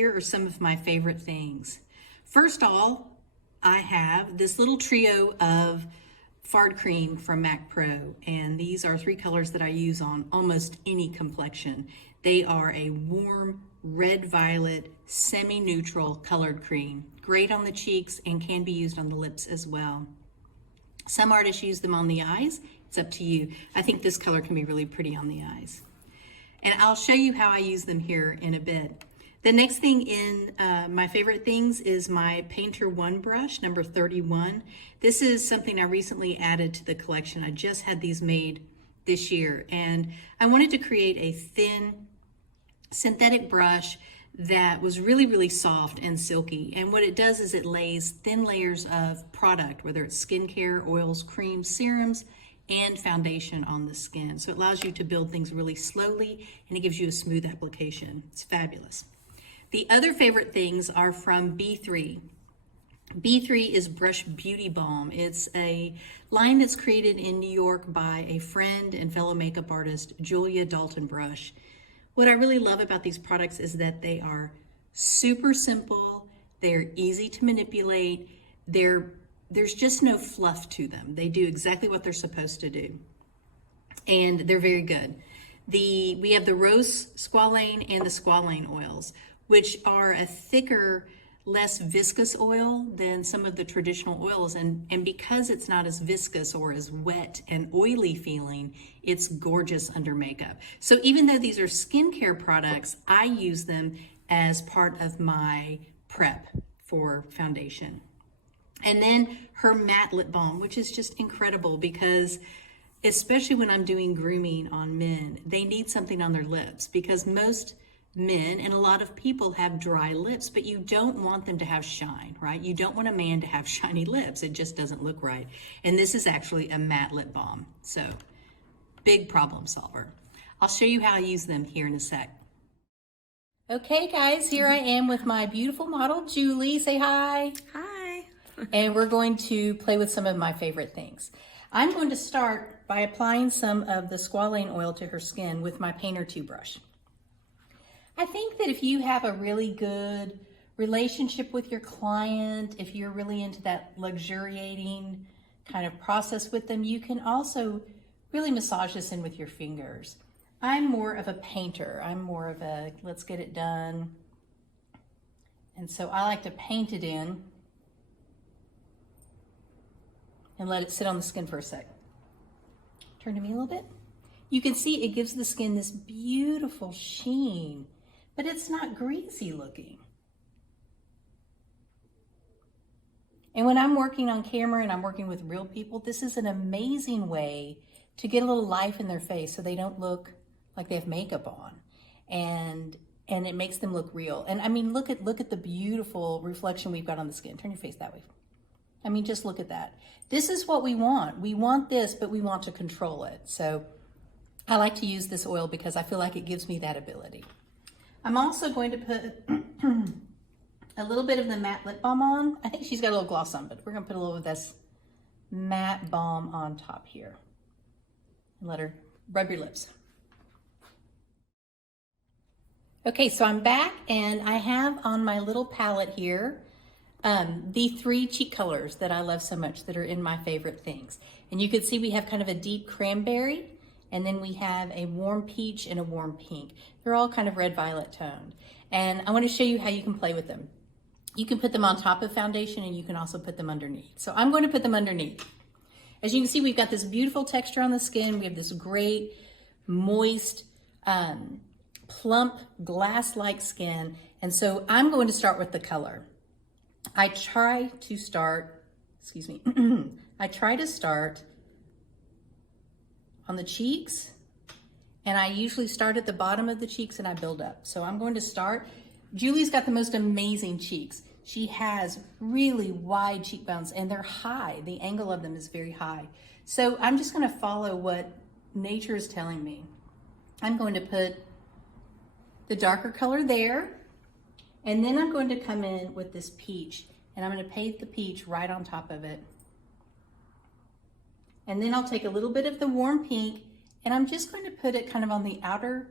here are some of my favorite things. First of all, I have this little trio of Fard Cream from Maqpro, and these are 3 colors that I use on almost any complexion. They are a warm red-violet, semi-neutral colored cream. Great on the cheeks and can be used on the lips as well. Some artists use them on the eyes. It's up to you. I think this color can be really pretty on the eyes. And I'll show you how I use them here in a bit. The next thing in my favorite things is my Painter 1 brush, number 31. This is something I recently added to the collection. I just had these made this year, and I wanted to create a thin synthetic brush that was really, really soft and silky. And what it does is it lays thin layers of product, whether it's skincare, oils, creams, serums, and foundation on the skin. So it allows you to build things really slowly, and it gives you a smooth application. It's fabulous. The other favorite things are from B3. B3 is Brush Beauty Balm. It's a line that's created in New York by a friend and fellow makeup artist, Julia Dalton-Brush. What I really love about these products is that they are super simple, they're easy to manipulate, there's just no fluff to them. They do exactly what they're supposed to do, and they're very good. We have the Rose Squalene and the Squalene oils, which are a thicker, less viscous oil than some of the traditional oils. And because it's not as viscous or as wet and oily feeling, it's gorgeous under makeup. So even though these are skincare products, I use them as part of my prep for foundation. And then her matte lip balm, which is just incredible because especially when I'm doing grooming on men, they need something on their lips because most men and a lot of people have dry lips, but you don't want them to have shine, right? You don't want a man to have shiny lips. It just doesn't look right. And this is actually a matte lip balm. So big problem solver. I'll show you how I use them here in a sec. Okay guys, here I am with my beautiful model, Julie. Say hi. Hi. And we're going to play with some of my favorite things. I'm going to start by applying some of the Squalene oil to her skin with my Painter 2 brush. I think that if you have a really good relationship with your client, if you're really into that luxuriating kind of process with them, you can also really massage this in with your fingers. I'm more of a painter. I'm more of a, let's get it done. And so I like to paint it in and let it sit on the skin for a sec. Turn to me a little bit. You can see it gives the skin this beautiful sheen, but it's not greasy looking. And when I'm working on camera and I'm working with real people, this is an amazing way to get a little life in their face so they don't look like they have makeup on. And it makes them look real. And I mean, look at the beautiful reflection we've got on the skin. Turn your face that way. I mean, just look at that. This is what we want. We want this, but we want to control it. So I like to use this oil because I feel like it gives me that ability. I'm also going to put a little bit of the matte lip balm on. I think she's got a little gloss on, but we're gonna put a little of this matte balm on top here. And let her rub your lips. Okay, so I'm back and I have on my little palette here the 3 cheek colors that I love so much that are in my favorite things. And you can see we have kind of a deep cranberry, and then we have a warm peach and a warm pink. They're all kind of red-violet toned. And I want to show you how you can play with them. You can put them on top of foundation and you can also put them underneath. So I'm going to put them underneath. As you can see, we've got this beautiful texture on the skin. We have this great, moist, plump, glass-like skin. And so I'm going to start with the color. I try to start on the cheeks, and I usually start at the bottom of the cheeks and I build up. So I'm going to start. Julie's got the most amazing cheeks. She has really wide cheekbones and they're high. The angle of them is very high. So I'm just going to follow what nature is telling me. I'm going to put the darker color there, and then I'm going to come in with this peach, and I'm going to paint the peach right on top of it. And then I'll take a little bit of the warm pink, and I'm just going to put it kind of on the outer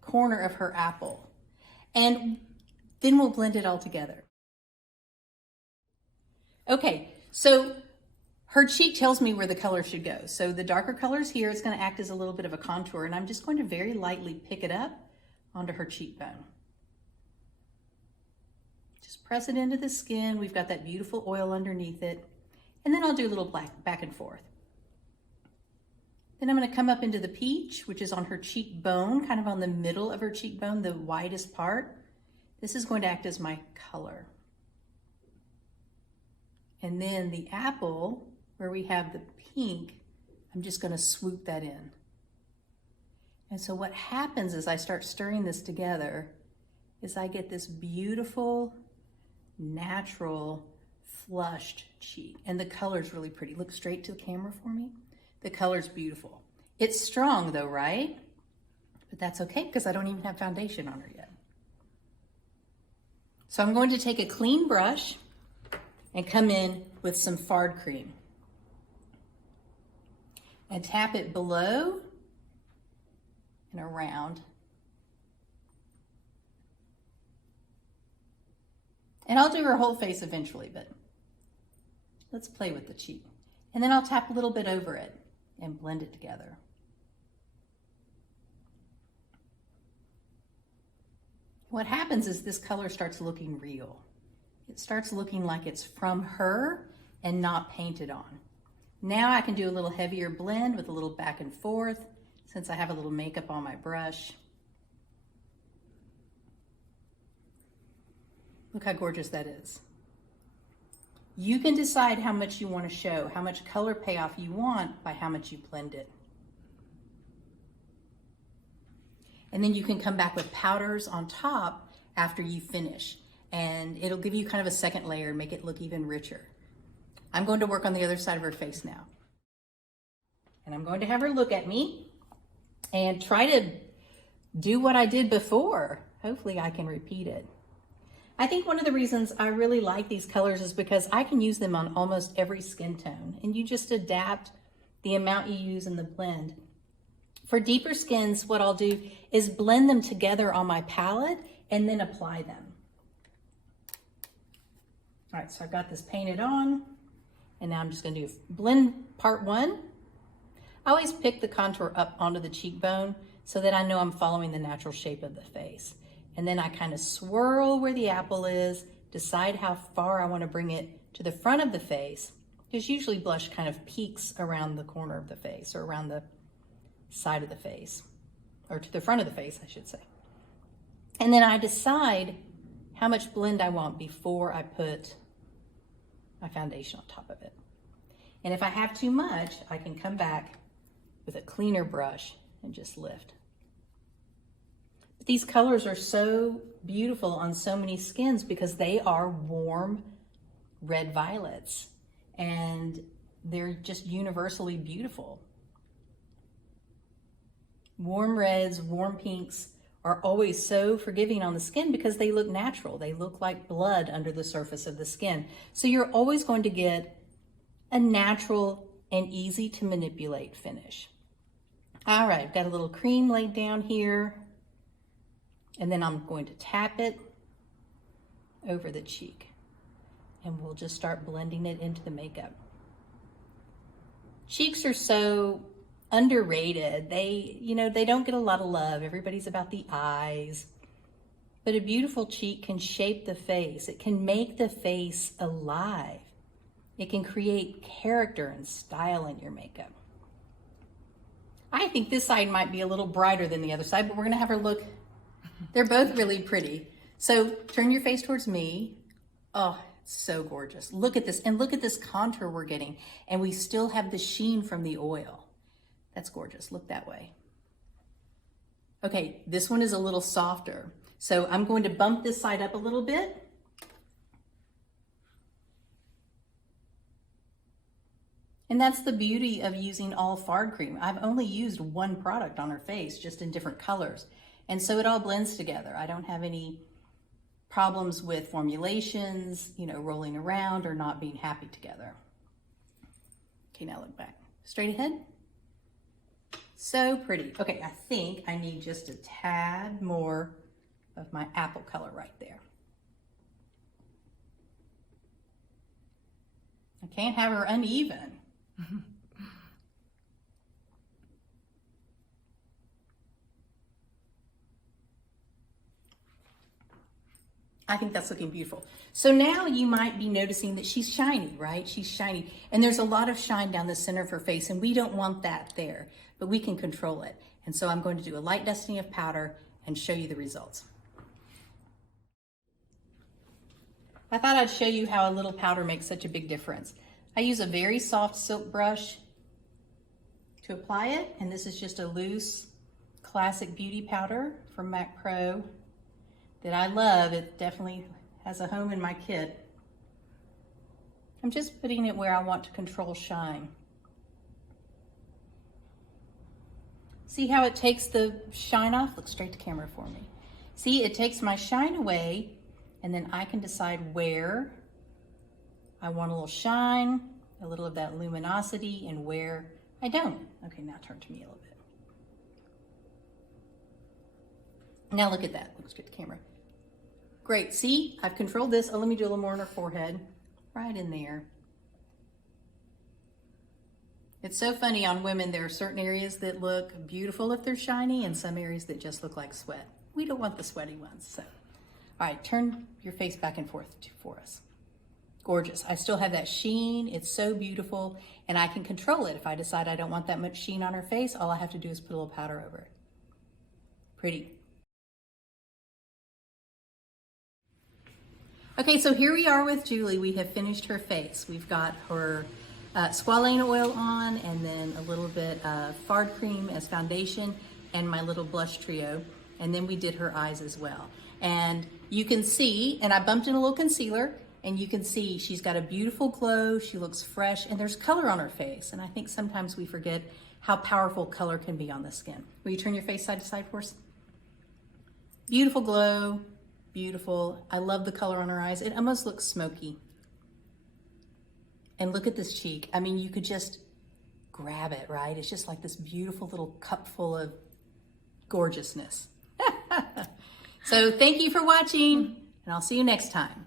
corner of her apple. And Then we'll blend it all together. Okay, so her cheek tells me where the color should go. So the darker color is here. It's going to act as a little bit of a contour, and I'm just going to very lightly pick it up onto her cheekbone. Just press it into the skin. We've got that beautiful oil underneath it. And then I'll do a little back and forth. Then I'm going to come up into the peach, which is on her cheekbone, kind of on the middle of her cheekbone, the widest part. This is going to act as my color. And then the apple, where we have the pink, I'm just going to swoop that in. And so what happens as I start stirring this together is I get this beautiful, natural, flushed cheek. And the color's really pretty. Look straight to the camera for me. The color's beautiful. It's strong though, right? But that's okay because I don't even have foundation on her yet. So I'm going to take a clean brush and come in with some Fard cream and tap it below and around. And I'll do her whole face eventually, but let's play with the cheek. And then I'll tap a little bit over it and blend it together. What happens is this color starts looking real. It starts looking like it's from her and not painted on. Now I can do a little heavier blend with a little back and forth since I have a little makeup on my brush. Look how gorgeous that is. You can decide how much you want to show, how much color payoff you want by how much you blend it. And then you can come back with powders on top after you finish. And it'll give you kind of a second layer, make it look even richer. I'm going to work on the other side of her face now. And I'm going to have her look at me and try to do what I did before. Hopefully I can repeat it. I think one of the reasons I really like these colors is because I can use them on almost every skin tone, and you just adapt the amount you use in the blend. For deeper skins, what I'll do is blend them together on my palette and then apply them. All right, so I've got this painted on, and now I'm just gonna do blend part one. I always pick the contour up onto the cheekbone so that I know I'm following the natural shape of the face. And then I kind of swirl where the apple is, decide how far I want to bring it to the front of the face, because usually blush kind of peaks around the corner of the face or around the side of the face, or to the front of the face, I should say. And then I decide how much blend I want before I put my foundation on top of it. And if I have too much, I can come back with a cleaner brush and just lift. These colors are so beautiful on so many skins because they are warm red violets and they're just universally beautiful. Warm reds, warm pinks are always so forgiving on the skin because they look natural. They look like blood under the surface of the skin. So you're always going to get a natural and easy to manipulate finish. All right, I've got a little cream laid down here. And then I'm going to tap it over the cheek. And we'll just start blending it into the makeup. Cheeks are so underrated. They don't get a lot of love. Everybody's about the eyes. But a beautiful cheek can shape the face. It can make the face alive. It can create character and style in your makeup. I think this side might be a little brighter than the other side, but we're gonna have her look. They're both really pretty. So turn your face towards me. Oh, it's so gorgeous. Look at this, and look at this contour we're getting. And we still have the sheen from the oil. That's gorgeous, look that way. Okay, this one is a little softer. So I'm going to bump this side up a little bit. And that's the beauty of using all Fard cream. I've only used one product on her face, just in different colors. And so it all blends together. I don't have any problems with formulations, rolling around or not being happy together. Okay, now look back. Straight ahead. So pretty. Okay, I think I need just a tad more of my apple color right there. I can't have her uneven. I think that's looking beautiful. So now you might be noticing that she's shiny, right? She's shiny. And there's a lot of shine down the center of her face, and we don't want that there, but we can control it. And so I'm going to do a light dusting of powder and show you the results. I thought I'd show you how a little powder makes such a big difference. I use a very soft silk brush to apply it, and this is just a loose classic beauty powder from Maqpro that I love. It definitely has a home in my kit. I'm just putting it where I want to control shine. See how it takes the shine off? Look straight to camera for me. See, it takes my shine away, and then I can decide where I want a little shine, a little of that luminosity, and where I don't. Okay, now turn to me a little bit. Now look at that. Look straight to camera. Great, see, I've controlled this. Oh, let me do a little more on her forehead, right in there. It's so funny on women, there are certain areas that look beautiful if they're shiny and some areas that just look like sweat. We don't want the sweaty ones, so. All right, turn your face back and forth for us. Gorgeous. I still have that sheen. It's so beautiful, and I can control it. If I decide I don't want that much sheen on her face, all I have to do is put a little powder over it. Pretty. Okay, so here we are with Julie. We have finished her face. We've got her squalane oil on, and then a little bit of fard cream as foundation, and my little blush trio. And then we did her eyes as well. And you can see, and I bumped in a little concealer, and you can see she's got a beautiful glow. She looks fresh, and there's color on her face. And I think sometimes we forget how powerful color can be on the skin. Will you turn your face side to side for us? Beautiful glow. Beautiful. I love the color on her eyes. It almost looks smoky. And look at this cheek. I mean, you could just grab it, right? It's just like this beautiful little cup full of gorgeousness. So thank you for watching, and I'll see you next time.